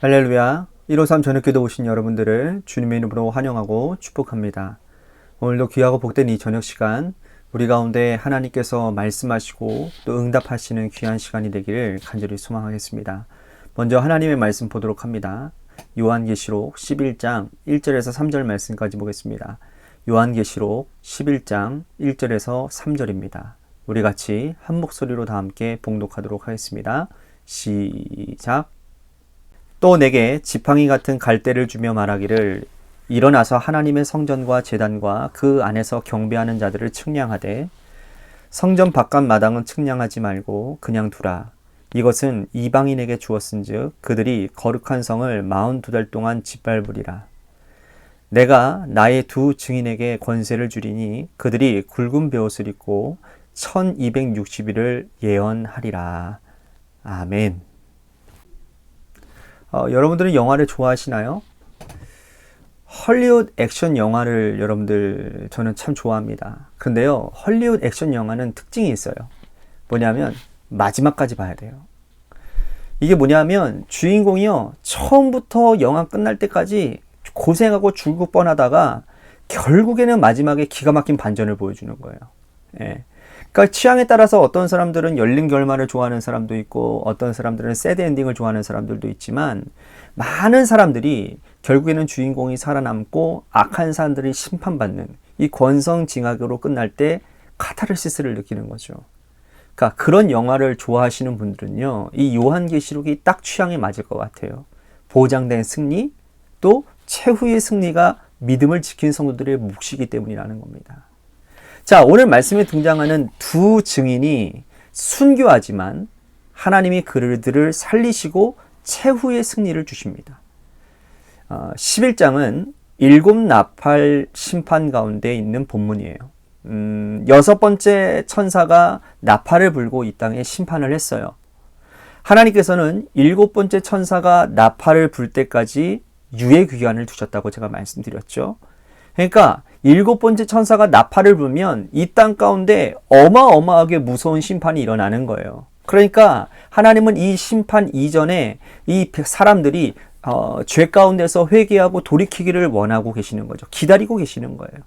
할렐루야. 153 저녁기도 오신 여러분들을 주님의 이름으로 환영하고 축복합니다. 오늘도 귀하고 복된 이 저녁 시간, 우리 가운데 하나님께서 말씀하시고 또 응답하시는 귀한 시간이 되기를 간절히 소망하겠습니다. 먼저 하나님의 말씀 보도록 합니다. 요한계시록 11장 1절에서 3절 말씀까지 보겠습니다. 요한계시록 11장 1절에서 3절입니다. 우리 같이 한 목소리로 다 함께 봉독하도록 하겠습니다. 시작. 또 내게 지팡이 같은 갈대를 주며 말하기를 일어나서 하나님의 성전과 제단과 그 안에서 경배하는 자들을 측량하되 성전 바깥 마당은 측량하지 말고 그냥 두라. 이것은 이방인에게 주었은즉 그들이 거룩한 성을 42달 동안 짓밟으리라. 내가 나의 두 증인에게 권세를 주리니 그들이 굵은 베옷을 입고 1260일을 예언하리라. 아멘. 여러분들은 영화를 좋아하시나요? 헐리우드 액션 영화를 여러분들 저는 참 좋아합니다. 근데요, 헐리우드 액션 영화는 특징이 있어요. 뭐냐면 마지막까지 봐야 돼요. 이게 뭐냐면 주인공이요, 처음부터 영화 끝날 때까지 고생하고 죽을 뻔하다가 결국에는 마지막에 기가 막힌 반전을 보여주는 거예요. 예. 그러니까 취향에 따라서 어떤 사람들은 열린 결말을 좋아하는 사람도 있고 어떤 사람들은 새드 엔딩을 좋아하는 사람들도 있지만 많은 사람들이 결국에는 주인공이 살아남고 악한 사람들이 심판받는 이 권성징악으로 끝날 때 카타르시스를 느끼는 거죠. 그러니까 그런 영화를 좋아하시는 분들은요, 이 요한계시록이 딱 취향에 맞을 것 같아요. 보장된 승리, 또 최후의 승리가 믿음을 지킨 성도들의 몫이기 때문이라는 겁니다. 자, 오늘 말씀에 등장하는 두 증인이 순교하지만 하나님이 그들을 살리시고 최후의 승리를 주십니다. 11장은 7나팔 심판 가운데 있는 본문이에요. 6번째 천사가 나팔을 불고 이 땅에 심판을 했어요. 하나님께서는 7번째 천사가 나팔을 불 때까지 유예 기간을 두셨다고 제가 말씀드렸죠. 그러니까 7번째 천사가 나팔을 불면 이 땅 가운데 어마어마하게 무서운 심판이 일어나는 거예요. 그러니까 하나님은 이 심판 이전에 이 사람들이 죄 가운데서 회개하고 돌이키기를 원하고 계시는 거죠. 기다리고 계시는 거예요.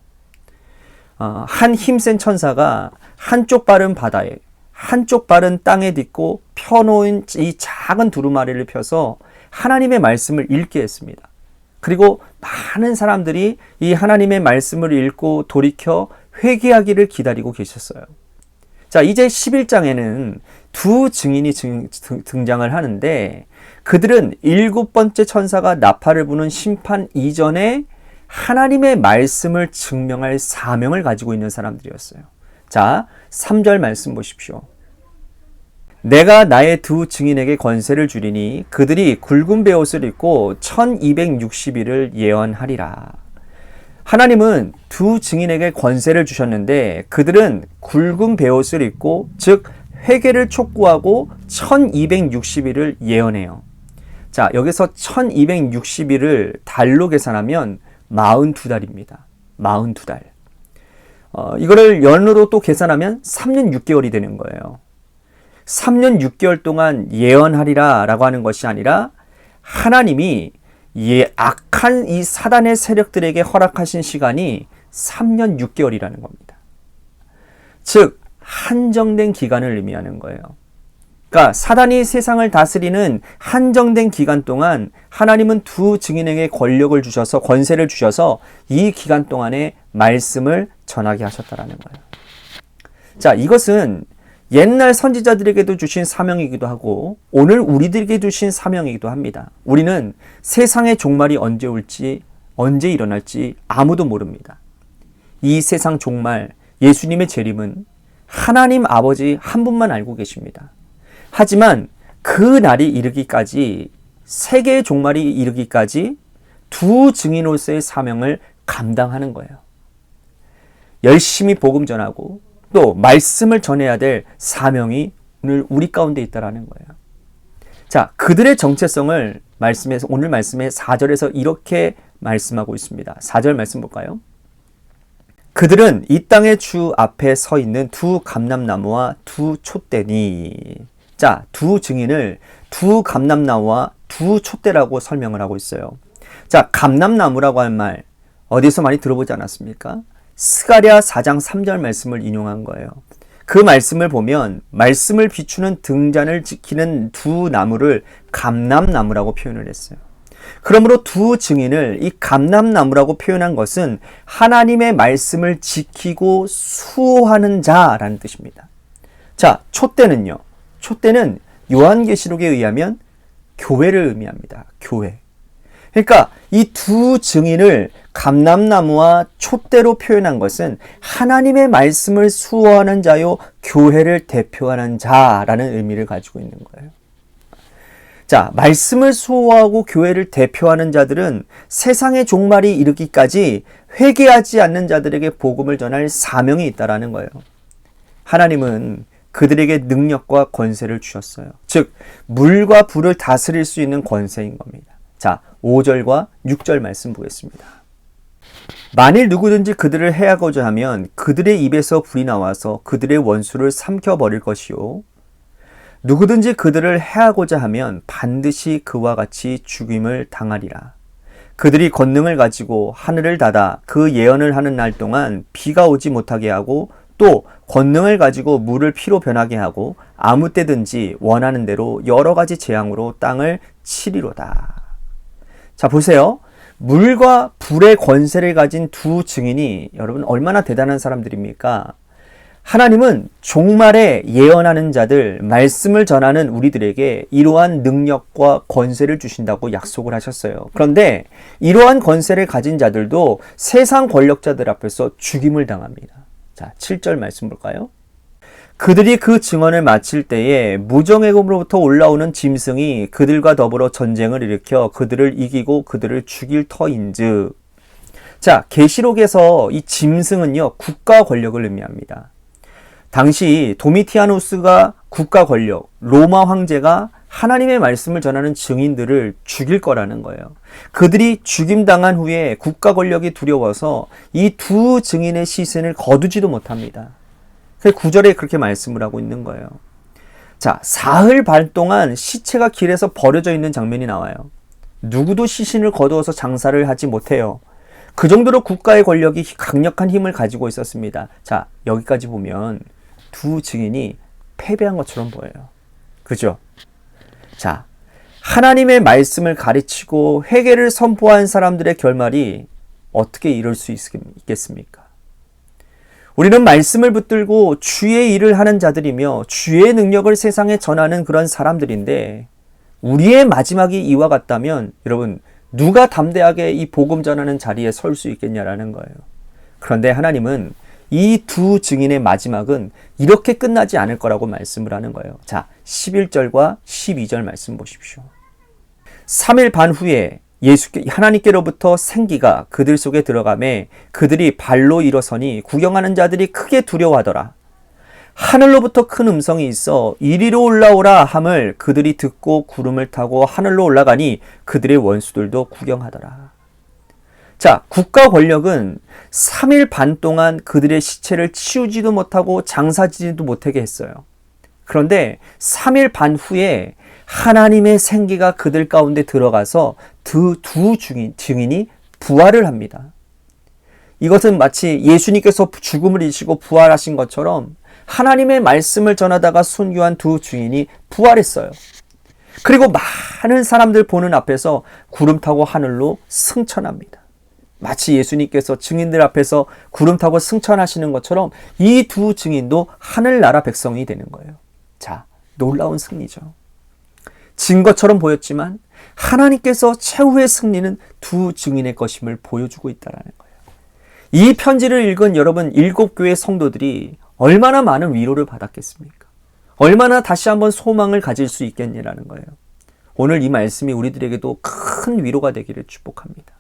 한 힘센 천사가 한쪽 발은 바다에, 한쪽 발은 땅에 딛고 펴놓은 이 작은 두루마리를 펴서 하나님의 말씀을 읽게 했습니다. 그리고 많은 사람들이 이 하나님의 말씀을 읽고 돌이켜 회개하기를 기다리고 계셨어요. 자, 이제 11장에는 두 증인이 등장을 하는데 그들은 7번째 천사가 나팔을 부는 심판 이전에 하나님의 말씀을 증명할 사명을 가지고 있는 사람들이었어요. 자, 3절 말씀 보십시오. 내가 나의 두 증인에게 권세를 주리니 그들이 굵은 베옷을 입고 1260일을 예언하리라. 하나님은 두 증인에게 권세를 주셨는데 그들은 굵은 베옷을 입고, 즉 회개를 촉구하고 1260일을 예언해요. 자, 여기서 1260일을 달로 계산하면 42달입니다. 42달. 이거를 연으로 또 계산하면 3년 6개월이 되는 거예요. 3년 6개월 동안 예언하리라 라고 하는 것이 아니라 하나님이 악한 이 사단의 세력들에게 허락하신 시간이 3년 6개월이라는 겁니다. 즉 한정된 기간을 의미하는 거예요. 그러니까 사단이 세상을 다스리는 한정된 기간 동안 하나님은 두 증인에게 권력을 주셔서, 권세를 주셔서 이 기간 동안에 말씀을 전하게 하셨다라는 거예요. 자, 이것은 옛날 선지자들에게도 주신 사명이기도 하고 오늘 우리들에게 주신 사명이기도 합니다. 우리는 세상의 종말이 언제 올지, 언제 일어날지 아무도 모릅니다. 이 세상 종말, 예수님의 재림은 하나님 아버지 한 분만 알고 계십니다. 하지만 그 날이 이르기까지, 세계의 종말이 이르기까지 두 증인으로서의 사명을 감당하는 거예요. 열심히 복음 전하고 또 말씀을 전해야 될 사명이 오늘 우리 가운데 있다라는 거예요. 자, 그들의 정체성을 오늘 말씀의 4절에서 이렇게 말씀하고 있습니다. 4절 말씀 볼까요? 그들은 이 땅의 주 앞에 서 있는 두 감람나무와 두 촛대니. 자, 두 증인을 두 감람나무와 두 촛대라고 설명을 하고 있어요. 자, 감람나무라고 하는 말 어디서 많이 들어보지 않았습니까? 스가랴 4장 3절 말씀을 인용한 거예요. 그 말씀을 보면 말씀을 비추는 등잔을 지키는 두 나무를 감람나무라고 표현을 했어요. 그러므로 두 증인을 이 감람나무라고 표현한 것은 하나님의 말씀을 지키고 수호하는 자라는 뜻입니다. 자, 촛대는요. 촛대는 요한계시록에 의하면 교회를 의미합니다. 교회. 그러니까 이 두 증인을 감람나무와 촛대로 표현한 것은 하나님의 말씀을 수호하는 자요, 교회를 대표하는 자라는 의미를 가지고 있는 거예요. 자, 말씀을 수호하고 교회를 대표하는 자들은 세상의 종말이 이르기까지 회개하지 않는 자들에게 복음을 전할 사명이 있다라는 거예요. 하나님은 그들에게 능력과 권세를 주셨어요. 즉, 물과 불을 다스릴 수 있는 권세인 겁니다. 자, 5절과 6절 말씀 보겠습니다. 만일 누구든지 그들을 해하고자 하면 그들의 입에서 불이 나와서 그들의 원수를 삼켜버릴 것이요. 누구든지 그들을 해하고자 하면 반드시 그와 같이 죽임을 당하리라. 그들이 권능을 가지고 하늘을 닫아 그 예언을 하는 날 동안 비가 오지 못하게 하고 또 권능을 가지고 물을 피로 변하게 하고 아무 때든지 원하는 대로 여러 가지 재앙으로 땅을 치리로다. 자, 보세요. 물과 불의 권세를 가진 두 증인이 여러분 얼마나 대단한 사람들입니까? 하나님은 종말에 예언하는 자들, 말씀을 전하는 우리들에게 이러한 능력과 권세를 주신다고 약속을 하셨어요. 그런데 이러한 권세를 가진 자들도 세상 권력자들 앞에서 죽임을 당합니다. 자, 7절 말씀 볼까요? 그들이 그 증언을 마칠 때에 무정액음으로부터 올라오는 짐승이 그들과 더불어 전쟁을 일으켜 그들을 이기고 그들을 죽일 터인즉. 자, 계시록에서 이 짐승은요, 국가 권력을 의미합니다. 당시 도미티아누스가 국가 권력, 로마 황제가 하나님의 말씀을 전하는 증인들을 죽일 거라는 거예요. 그들이 죽임당한 후에 국가 권력이 두려워서 이 두 증인의 시신을 거두지도 못합니다. 9절에 그렇게 말씀을 하고 있는 거예요. 자, 사흘 반 동안 시체가 길에서 버려져 있는 장면이 나와요. 누구도 시신을 거두어서 장사를 하지 못해요. 그 정도로 국가의 권력이 강력한 힘을 가지고 있었습니다. 자, 여기까지 보면 두 증인이 패배한 것처럼 보여요. 그죠? 자, 하나님의 말씀을 가르치고 회개를 선포한 사람들의 결말이 어떻게 이룰 수 있겠습니까? 우리는 말씀을 붙들고 주의 일을 하는 자들이며 주의 능력을 세상에 전하는 그런 사람들인데 우리의 마지막이 이와 같다면 여러분 누가 담대하게 이 복음 전하는 자리에 설 수 있겠냐라는 거예요. 그런데 하나님은 이 두 증인의 마지막은 이렇게 끝나지 않을 거라고 말씀을 하는 거예요. 자, 11절과 12절 말씀 보십시오. 3일 반 후에 하나님께로부터 생기가 그들 속에 들어가매 그들이 발로 일어서니 구경하는 자들이 크게 두려워하더라. 하늘로부터 큰 음성이 있어 이리로 올라오라 함을 그들이 듣고 구름을 타고 하늘로 올라가니 그들의 원수들도 구경하더라. 자, 국가 권력은 3일 반 동안 그들의 시체를 치우지도 못하고 장사지도 못하게 했어요. 그런데 3일 반 후에 하나님의 생기가 그들 가운데 들어가서 두 증인이 부활을 합니다. 이것은 마치 예수님께서 죽음을 이기시고 부활하신 것처럼 하나님의 말씀을 전하다가 순교한 두 증인이 부활했어요. 그리고 많은 사람들 보는 앞에서 구름 타고 하늘로 승천합니다. 마치 예수님께서 증인들 앞에서 구름 타고 승천하시는 것처럼 이 두 증인도 하늘나라 백성이 되는 거예요. 자, 놀라운 승리죠. 진 것처럼 보였지만 하나님께서 최후의 승리는 두 증인의 것임을 보여주고 있다는 거예요. 이 편지를 읽은 여러분 7교회 성도들이 얼마나 많은 위로를 받았겠습니까? 얼마나 다시 한번 소망을 가질 수 있겠냐라는 거예요. 오늘 이 말씀이 우리들에게도 큰 위로가 되기를 축복합니다.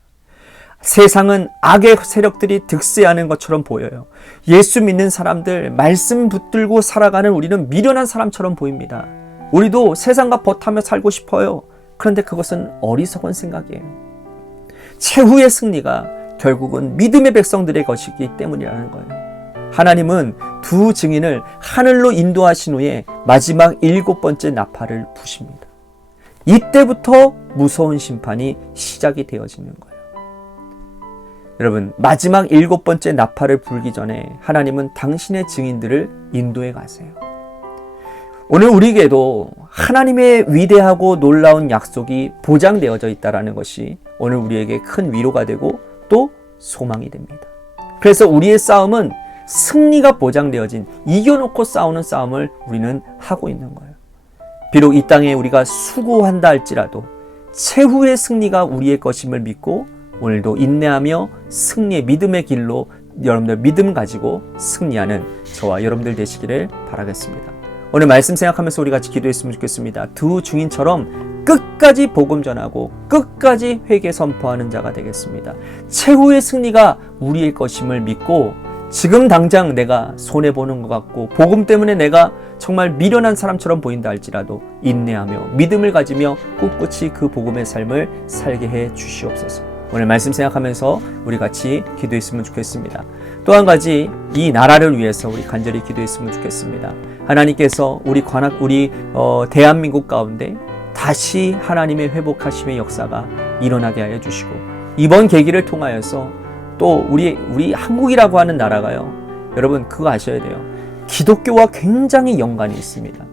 세상은 악의 세력들이 득세하는 것처럼 보여요. 예수 믿는 사람들, 말씀 붙들고 살아가는 우리는 미련한 사람처럼 보입니다. 우리도 세상과 벗하며 살고 싶어요. 그런데 그것은 어리석은 생각이에요. 최후의 승리가 결국은 믿음의 백성들의 것이기 때문이라는 거예요. 하나님은 두 증인을 하늘로 인도하신 후에 마지막 7번째 나팔을 부십니다. 이때부터 무서운 심판이 시작이 되어지는 거예요. 여러분, 마지막 7번째 나팔을 불기 전에 하나님은 당신의 증인들을 인도해 가세요. 오늘 우리에게도 하나님의 위대하고 놀라운 약속이 보장되어져 있다는 것이 오늘 우리에게 큰 위로가 되고 또 소망이 됩니다. 그래서 우리의 싸움은 승리가 보장되어진, 이겨놓고 싸우는 싸움을 우리는 하고 있는 거예요. 비록 이 땅에 우리가 수고한다 할지라도 최후의 승리가 우리의 것임을 믿고 오늘도 인내하며 승리의 믿음의 길로 여러분들 믿음 가지고 승리하는 저와 여러분들 되시기를 바라겠습니다. 오늘 말씀 생각하면서 우리 같이 기도했으면 좋겠습니다. 두 증인처럼 끝까지 복음 전하고 끝까지 회개 선포하는 자가 되겠습니다. 최후의 승리가 우리의 것임을 믿고 지금 당장 내가 손해보는 것 같고 복음 때문에 내가 정말 미련한 사람처럼 보인다 할지라도 인내하며 믿음을 가지며 꿋꿋이 그 복음의 삶을 살게 해 주시옵소서. 오늘 말씀 생각하면서 우리 같이 기도했으면 좋겠습니다. 또 한 가지, 이 나라를 위해서 우리 간절히 기도했으면 좋겠습니다. 하나님께서 우리 대한민국 가운데 다시 하나님의 회복하심의 역사가 일어나게 하여 주시고 이번 계기를 통하여서 또 우리 한국이라고 하는 나라가요. 여러분 그거 아셔야 돼요. 기독교와 굉장히 연관이 있습니다.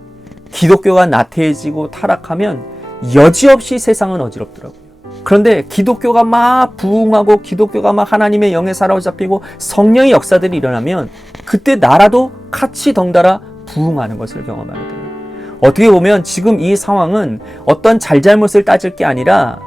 기독교가 나태해지고 타락하면 여지없이 세상은 어지럽더라고요. 그런데 기독교가 막 부흥하고 기독교가 막 하나님의 영에 사로잡히고 성령의 역사들이 일어나면 그때 나라도 같이 덩달아 부흥하는 것을 경험하게 돼요. 어떻게 보면 지금 이 상황은 어떤 잘잘못을 따질 게 아니라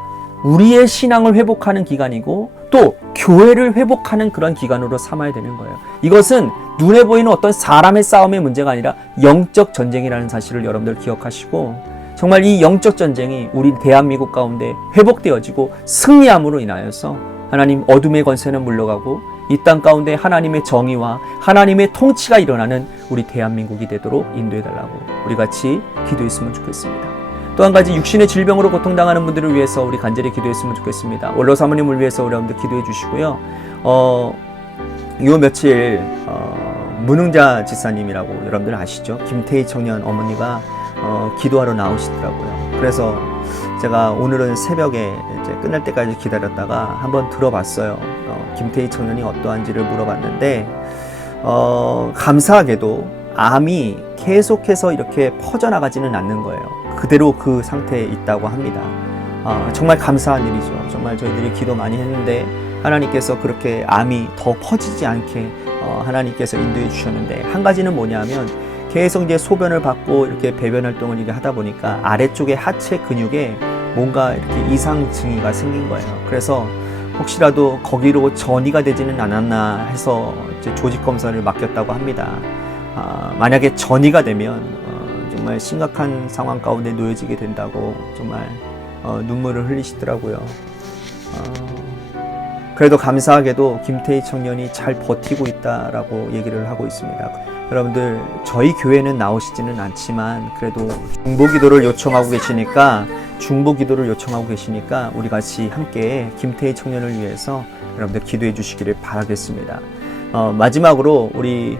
우리의 신앙을 회복하는 기간이고 또 교회를 회복하는 그런 기간으로 삼아야 되는 거예요. 이것은 눈에 보이는 어떤 사람의 싸움의 문제가 아니라 영적 전쟁이라는 사실을 여러분들 기억하시고 정말 이 영적 전쟁이 우리 대한민국 가운데 회복되어지고 승리함으로 인하여서 하나님 어둠의 권세는 물러가고 이 땅 가운데 하나님의 정의와 하나님의 통치가 일어나는 우리 대한민국이 되도록 인도해달라고 우리 같이 기도했으면 좋겠습니다. 또 한 가지, 육신의 질병으로 고통당하는 분들을 위해서 우리 간절히 기도했으면 좋겠습니다. 원로 사모님을 위해서 여러분들 기도해 주시고요. 요 며칠 문흥자 지사님이라고 여러분들 아시죠? 김태희 청년 어머니가 기도하러 나오시더라고요. 그래서 제가 오늘은 새벽에 이제 끝날 때까지 기다렸다가 한번 들어봤어요. 김태희 청년이 어떠한지를 물어봤는데 감사하게도 암이 계속해서 이렇게 퍼져나가지는 않는 거예요. 그대로 그 상태에 있다고 합니다. 정말 감사한 일이죠. 정말 저희들이 기도 많이 했는데 하나님께서 그렇게 암이 더 퍼지지 않게 하나님께서 인도해 주셨는데, 한 가지는 뭐냐면 계속 이제 소변을 받고 이렇게 배변 활동을 이렇게 하다 보니까 아래쪽에 하체 근육에 뭔가 이렇게 이상 증이가 생긴 거예요. 그래서 혹시라도 거기로 전이가 되지는 않았나 해서 이제 조직 검사를 맡겼다고 합니다. 만약에 전이가 되면 정말 심각한 상황 가운데 놓여지게 된다고 정말 눈물을 흘리시더라고요. 그래도 감사하게도 김태희 청년이 잘 버티고 있다라고 얘기를 하고 있습니다. 여러분들 저희 교회는 나오시지는 않지만 그래도 중보기도를 요청하고 계시니까 우리 같이 함께 김태희 청년을 위해서 여러분들 기도해 주시기를 바라겠습니다. 마지막으로 우리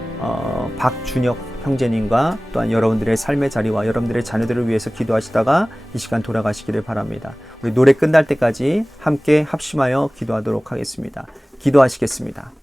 박준혁 형제님과 또한 여러분들의 삶의 자리와 여러분들의 자녀들을 위해서 기도하시다가 이 시간 돌아가시기를 바랍니다. 우리 노래 끝날 때까지 함께 합심하여 기도하도록 하겠습니다. 기도하시겠습니다.